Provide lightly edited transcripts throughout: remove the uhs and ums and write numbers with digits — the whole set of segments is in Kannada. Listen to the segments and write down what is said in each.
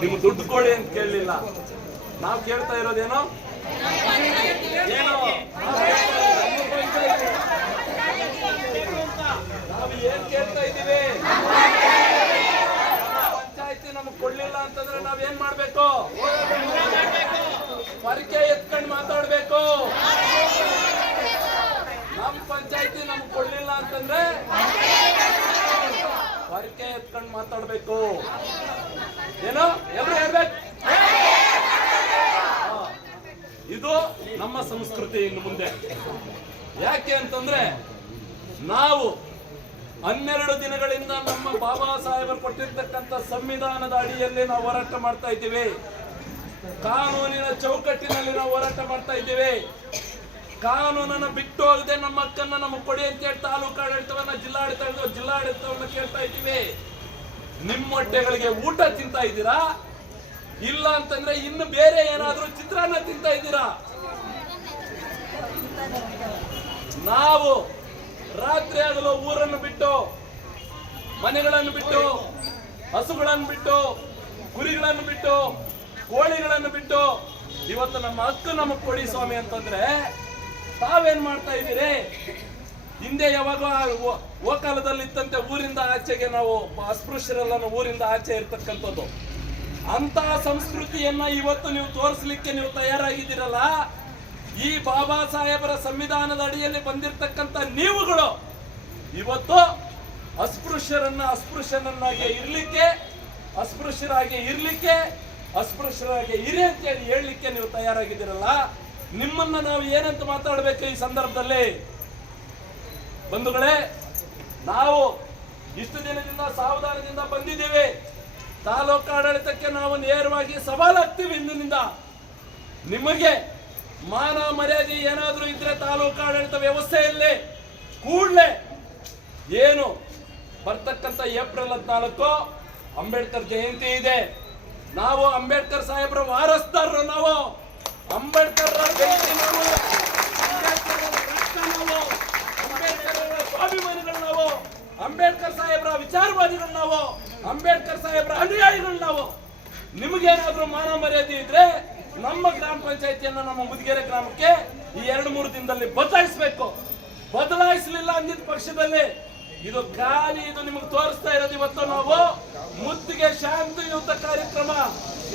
ನಿಮ್ಗೆ ದುಡ್ಡು ಕೊಡಿ ಅಂತ ಕೇಳಲಿಲ್ಲ. ನಾವು ಕೇಳ್ತಾ ಇರೋದೇನೋ ನಾವು ಏನ್ ಕೇಳ್ತಾ ಇದ್ದೀವಿ? ಪಂಚಾಯತಿ ನಮಗ್ ಕೊಡ್ಲಿಲ್ಲ ಅಂತಂದ್ರೆ ನಾವೇನ್ ಮಾಡ್ಬೇಕು? ಪರಿಕೆ ಎತ್ಕೊಂಡು ಮಾತಾಡ್ಬೇಕು. ನಮ್ ಪಂಚಾಯತಿ ನಮ್ಗೆ ಕೊಡ್ಲಿಲ್ಲ ಅಂತಂದ್ರೆ ಪರಿಕೆ ಎತ್ಕೊಂಡು ಮಾತಾಡ್ಬೇಕು. ಏನೋ ಎಲ್ರು ಹೇಳ್ಬೇಕು. ಇದು ನಮ್ಮ ಸಂಸ್ಕೃತಿ. ಇನ್ನು ಮುಂದೆ ಯಾಕೆ ಅಂತಂದ್ರೆ ನಾವು 12 ದಿನಗಳಿಂದ ನಮ್ಮ ಬಾಬಾ ಸಾಹೇಬರು ಕೊಟ್ಟಿರ್ತಕ್ಕಂಥ ಸಂವಿಧಾನದ ಅಡಿಯಲ್ಲಿ ನಾವು ಹೋರಾಟ ಮಾಡ್ತಾ ಇದ್ದೀವಿ. ಕಾನೂನಿನ ಚೌಕಟ್ಟಿನಲ್ಲಿ ನಾವು ಹೋರಾಟ ಮಾಡ್ತಾ ಇದ್ದೀವಿ. ಕಾನೂನನ್ನು ಬಿಟ್ಟು ಹೋಗದೆ ನಮ್ಮ ಹಕ್ಕನ್ನ ನಮಗೆ ಕೊಡಿ ಅಂತ ಹೇಳಿ ತಾಲೂಕು ಆಡಳಿತವನ್ನ ಜಿಲ್ಲಾಡಳಿತವನ್ನ ಕೇಳ್ತಾ ಇದ್ದೀವಿ. ನಿಮ್ಮ ಹೊಟ್ಟೆಗಳಿಗೆ ಊಟ ತಿಂತಾ ಇದ್ದೀರಾ? ಇಲ್ಲ ಅಂತಂದ್ರೆ ಇನ್ನು ಬೇರೆ ಏನಾದ್ರೂ ಚಿತ್ರಾನ್ನ ತಿಂತಾ ಇದ್ದೀರಾ? ನಾವು ರಾತ್ರಿ ಆಗಲು ಊರನ್ನು ಬಿಟ್ಟು, ಮನೆಗಳನ್ನು ಬಿಟ್ಟು, ಹಸುಗಳನ್ನು ಬಿಟ್ಟು, ಕುರಿಗಳನ್ನು ಬಿಟ್ಟು, ಕೋಳಿಗಳನ್ನು ಬಿಟ್ಟು ಇವತ್ತು ನಮ್ಮ ಹಕ್ಕು ನಮಗ್ ಕೊಡಿ ಸ್ವಾಮಿ ಅಂತಂದ್ರೆ ತಾವೇನ್ ಮಾಡ್ತಾ ಇದ್ದೀರಿ? ಹಿಂದೆ ಯಾವಾಗ ಓಕಾಲದಲ್ಲಿ ಇತ್ತಂತೆ ಊರಿಂದ ಆಚೆಗೆ ನಾವು ಅಸ್ಪೃಶ್ಯರೆಲ್ಲ ಊರಿಂದ ಆಚೆ ಇರ್ತಕ್ಕಂಥದ್ದು. ಅಂತಹ ಸಂಸ್ಕೃತಿಯನ್ನ ಇವತ್ತು ನೀವು ತೋರಿಸಲಿಕ್ಕೆ ನೀವು ತಯಾರಾಗಿದ್ದೀರಲ್ಲ. ಈ ಬಾಬಾ ಸಾಹೇಬರ ಸಂವಿಧಾನದ ಅಡಿಯಲ್ಲಿ ಬಂದಿರತಕ್ಕಂಥ ನೀವುಗಳು ಇವತ್ತು ಅಸ್ಪೃಶ್ಯರನ್ನಾಗಿ ಇರ್ಲಿಕ್ಕೆ, ಅಸ್ಪೃಶ್ಯರಾಗಿ ಇರಿ ಅಂತ ಹೇಳಿ ಹೇಳಲಿಕ್ಕೆ ನೀವು ತಯಾರಾಗಿದ್ದೀರಲ್ಲ. ನಿಮ್ಮನ್ನ ನಾವು ಏನಂತ ಮಾತಾಡ್ಬೇಕು ಈ ಸಂದರ್ಭದಲ್ಲಿ? ಬಂಧುಗಳೇ, ನಾವು ಇಷ್ಟು ದಿನದಿಂದ ಸಾವಧಾನದಿಂದ ಬಂದಿದ್ದೇವೆ. ತಾಲೂಕು ಆಡಳಿತಕ್ಕೆ ನಾವು ನೇರವಾಗಿ ಸವಾಲಾಗ್ತೀವಿ. ಇಂದಿನಿಂದ ನಿಮಗೆ ಮಾನ ಮರ್ಯಾದೆ ಏನಾದ್ರೂ ಇದ್ರೆ ತಾಲೂಕು ಆಡಳಿತ ವ್ಯವಸ್ಥೆಯಲ್ಲಿ ಕೂಡಲೇ ಏನು ಬರ್ತಕ್ಕಂಥ ಏಪ್ರಿಲ್ 14 ಅಂಬೇಡ್ಕರ್ ಜಯಂತಿ ಇದೆ. ನಾವು ಅಂಬೇಡ್ಕರ್ ಸಾಹೇಬ್ರ ವಾರಸ್ದಾರರು. ನಾವು ಅಂಬೇಡ್ಕರ್ ಸ್ವಾಭಿಮಾನಿಗಳು. ನಾವು ಅಂಬೇಡ್ಕರ್ ಸಾಹೇಬ್ರ ವಿಚಾರವಾದಿಗಳು. ನಾವು ಅಂಬೇಡ್ಕರ್ ಸಾಹೇಬ್ರ ಅನುಯಾಯಿಗಳು. ನಾವು ನಿಮಗೇನಾದ್ರೂ ಮಾನ ಮರ್ಯಾದೆ ಇದ್ರೆ ನಮ್ಮ ಗ್ರಾಮ ಪಂಚಾಯತಿಯನ್ನ ನಮ್ಮ ಮುದಿಗೆರೆ ಗ್ರಾಮಕ್ಕೆ ಈ 2-3 ದಿನದಲ್ಲಿ ಬದಲಾಯಿಸಬೇಕು. ಬದಲಾಯಿಸಲಿಲ್ಲ ಅಂದಿದ್ದ ಪಕ್ಷದಲ್ಲಿ ಇದು ಖಾಲಿ. ಇದು ನಿಮಗೆ ತೋರಿಸ್ತಾ ಇರೋದು ಇವತ್ತು ನಾವು ಮುತ್ತಿಗೆ ಶಾಂತಿಯುತ ಕಾರ್ಯಕ್ರಮ.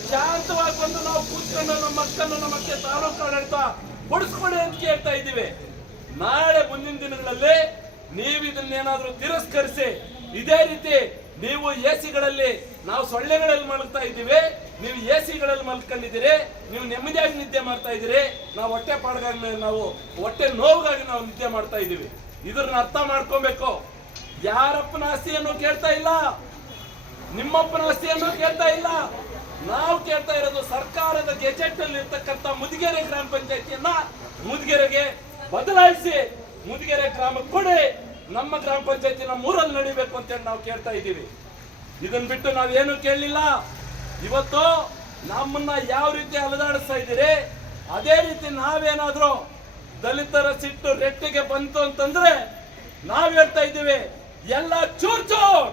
ಶಾಂತವಾಗಿ ಬಂದು ನಾವು ಕೂತ್ಕೊಂಡು ನಮ್ಮ ಮಕ್ಕಳನ್ನು ನಮ್ಮಕ್ಕೆ ತಾಲೂಕು ಆಡಳಿತ ಕೊಡಿಸ್ಕೊಡಿ ಅಂತ ಕೇಳ್ತಾ ಇದ್ದೀವಿ. ನಾಳೆ ಮುಂದಿನ ದಿನಗಳಲ್ಲಿ ನೀವು ಇದನ್ನೇನಾದ್ರೂ ತಿರಸ್ಕರಿಸಿ, ಇದೇ ರೀತಿ ನೀವು ಎಸಿಗಳಲ್ಲಿ, ನಾವು ಸೊಳ್ಳೆಗಳಲ್ಲಿ ಮಲಗ್ತಾ ಇದ್ದೀವಿ, ನೀವು ಎಸಿಗಳಲ್ಲಿ ಮಲ್ಕೊಂಡಿದ್ದೀರಿ, ನೀವು ನೆಮ್ಮದಿಯಾಗಿ ನಿದ್ದೆ ಮಾಡ್ತಾ ಇದ್ದೀರಿ, ನಾವು ಹೊಟ್ಟೆ ಪಾಡ್ಗಾಗಿ, ನಾವು ಹೊಟ್ಟೆ ನೋವಿಗಾಗಿ ನಾವು ನಿದ್ದೆ ಮಾಡ್ತಾ ಇದ್ದೀವಿ. ಇದನ್ನ ಅರ್ಥ ಮಾಡ್ಕೊಬೇಕು. ಯಾರಪ್ಪನ ಆಸ್ತಿಯನ್ನು ಕೇಳ್ತಾ ಇಲ್ಲ, ನಿಮ್ಮಪ್ಪನ ಆಸ್ತಿಯನ್ನು ಕೇಳ್ತಾ ಇಲ್ಲ. ನಾವು ಕೇಳ್ತಾ ಇರೋದು ಸರ್ಕಾರದ ಗೆಜೆಟ್ ಅಲ್ಲಿ ಇರ್ತಕ್ಕಂಥ ಮುದಿಗೆರೆ ಗ್ರಾಮ ಪಂಚಾಯತಿಯನ್ನ ಮುದಿಗೆರೆಗೆ ಬದಲಾಯಿಸಿ ಮುದಿಗೆರೆ ಗ್ರಾಮಕ್ಕೆ ಕೊಡಿ. ನಮ್ಮ ಗ್ರಾಮ ಪಂಚಾಯತಿ ನಮ್ಮ ಊರಲ್ಲಿ ನಡಿಬೇಕು ಅಂತೇಳಿ ನಾವು ಕೇಳ್ತಾ ಇದ್ದೀವಿ. ಇದನ್ನ ಬಿಟ್ಟು ನಾವೇನು ಕೇಳಲಿಲ್ಲ. ಇವತ್ತು ನಮ್ಮನ್ನ ಯಾವ ರೀತಿ ಅಲದಾಡಿಸ್ತಾ ಇದ್ದೀರಿ, ಅದೇ ರೀತಿ ನಾವೇನಾದ್ರೂ ದಲಿತರ ಸಿಟ್ಟು ರೆಟ್ಟಿಗೆ ಬಂತು ಅಂತಂದ್ರೆ ನಾವ್ ಹೇಳ್ತಾ ಇದ್ದೀವಿ, ಎಲ್ಲ ಚೂರ್ ಚೂರ್.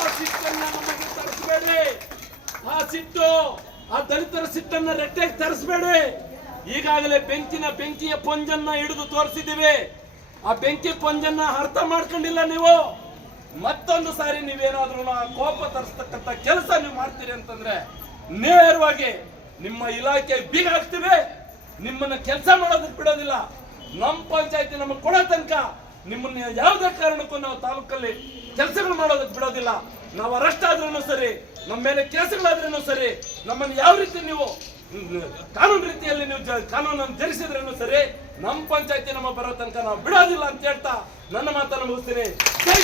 ಆ ಸಿಟ್ಟನ್ನ ನಮಗೆ ತರಿಸಬೇಡಿ. ಆ ಸಿಟ್ಟು, ಆ ದಲಿತರ ಸಿಟ್ಟನ್ನ ರೆಟ್ಟೆಗೆ ತರಿಸಬೇಡಿ. ಈಗಾಗಲೇ ಬೆಂಕಿಯ ಪೊಂಜನ್ನ ಹಿಡಿದು ತೋರಿಸಿದ್ದೀವಿ. ಆ ಬೆಂಕಿ ಪೊಂಜನ್ನ ಅರ್ಥ ಮಾಡ್ಕೊಂಡಿಲ್ಲ ನೀವು. ಮತ್ತೊಂದು ಸಾರಿ ನೀವೇನಾದ್ರೂ ಆ ಕೋಪ ತರಿಸ್ತಕ್ಕಂಥ ಕೆಲಸ ನೀವು ಮಾಡ್ತೀರಿ ಅಂತಂದ್ರೆ ನೇರವಾಗಿ ನಿಮ್ಮ ಇಲಾಖೆ ಬೀಗ ಹಾಕ್ತೀವಿ. ನಿಮ್ಮನ್ನ ಕೆಲಸ ಮಾಡೋದಕ್ಕೆ ಬಿಡೋದಿಲ್ಲ. ನಮ್ಮ ಪಂಚಾಯತಿ ನಮಗೆ ಕೊಡೋ ತನಕ ನಿಮ್ಮನ್ನ ಯಾವುದೇ ಕಾರಣಕ್ಕೂ ನಾವು ತಾಲೂಕಲ್ಲಿ ಕೆಲಸಗಳು ಮಾಡೋದಕ್ಕೆ ಬಿಡೋದಿಲ್ಲ. ನಾವು ಅರೆಸ್ಟ್ ಆದ್ರೂ ಸರಿ, ನಮ್ಮ ಮೇಲೆ ಕೇಸುಗಳಾದ್ರೂ ಸರಿ, ನಮ್ಮನ್ನು ಯಾವ ರೀತಿ ನೀವು ಕಾನೂನು ರೀತಿಯಲ್ಲಿ ನೀವು ಕಾನೂನನ್ನು ಜರುಗಿಸಿದ್ರೂ ಸರಿ, ನಮ್ಮ ಪಂಚಾಯತಿ ನಮ್ಮ ಬರೋ ತನಕ ನಾವು ಬಿಡೋದಿಲ್ಲ ಅಂತ ಹೇಳ್ತಾ ನನ್ನ ಮಾತನ್ನು ಮುಗಿಸ್ತೀನಿ. ಜೈ